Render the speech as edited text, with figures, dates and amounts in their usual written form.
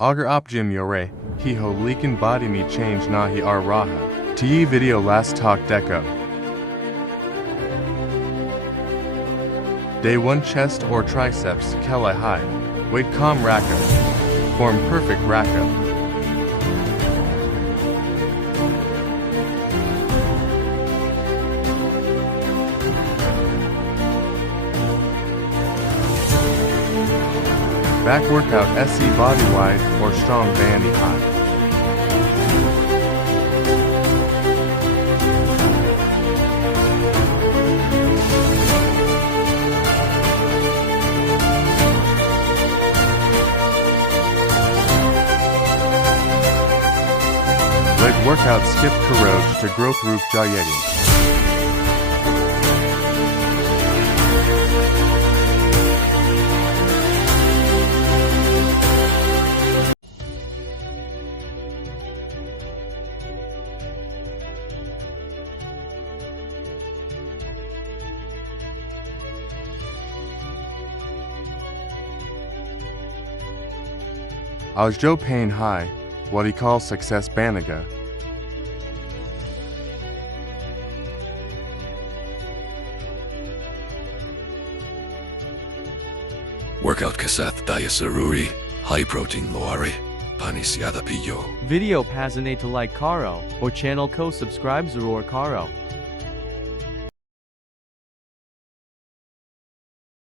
Agar rahe, he ho lekin body me change nahi raha. Te video last talk dekho. Day 1 chest or triceps kelai high. Weight calm raha. Form perfect raha. Back workout SE body wide or strong bandy high. Leg workout skip karoj to growth roof jayeti. Aj Joe Payne High, what he calls success Banaga. Workout Kasath Dayasaruri, high protein loari, Panisiada Pillo. Video pasane to like Karo, or channel ko subscribe Zaror Karo.